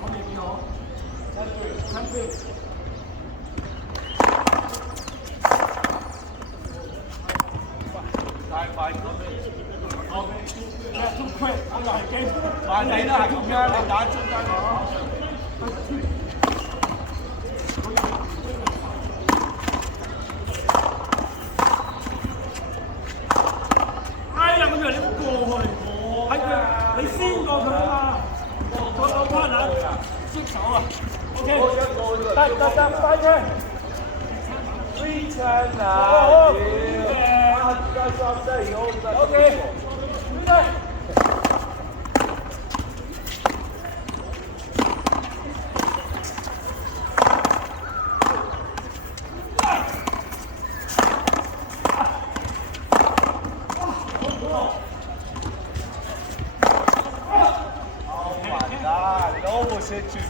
我哋見好，參與。太快咗，OK，咩都 quick， 我又係機，但係你都係咁樣，你打中間我。哎呀，咁樣你過去，係佢，你先過佢啊嘛，個 partner 接手啊 ，OK， 得，快啲。3 10啊！OK，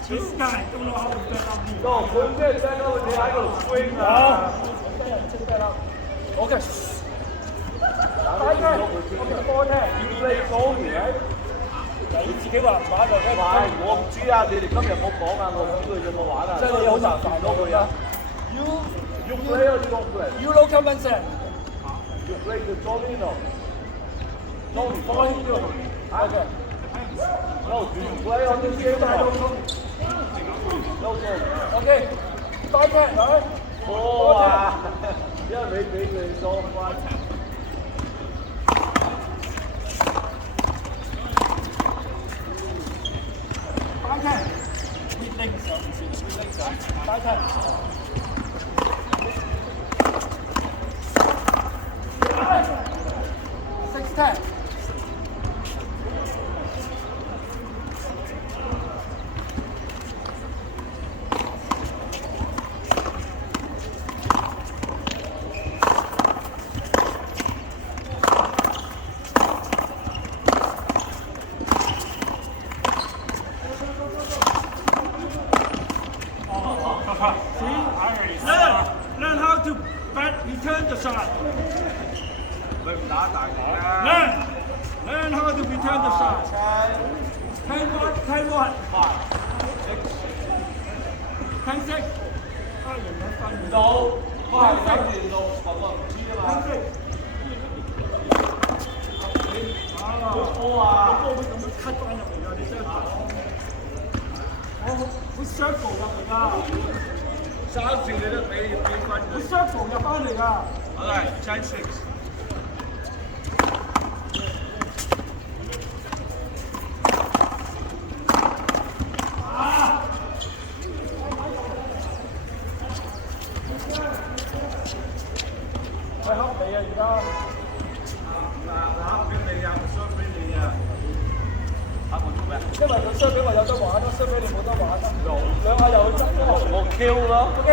This guy don't know how to set up me. No，佢咩 set up？你喺度 swing 啊！出 set up。OK。快啲 ，OK， 波聽。要你講嘢。你自己話唔玩就唔玩，我唔知啊！你哋今日冇講啊，我唔知佢有冇玩啊。即係你好麻煩咯佢啊。You play or you don't play? You know common sense. You play the domino. No, you play it. OK。No, do you play on this game? No, no. OK， 快啲嚟。波啊！因為你俾佢多翻。快啲，你拎上先，你拎上，快啲。6-10。Learn how to return the shot. 佢唔打大嘅啦。Learn how to return the shot. 10 what? 10 6. 啊，人哋瞓唔到。快10年6，我唔知啊嘛。波啊！個波會咁樣 cut 翻入嚟㗎，你真係好 circle 入嚟㗎。3次你都俾分好 circle 入翻嚟㗎。好啦，10 6。佢恰你啊！而家嗱，俾你啊，傷俾你啊！嚇我做咩？因為佢傷俾我有得玩啦，傷俾你冇得玩啦。兩下又去執咗。我 Q 咯。OK。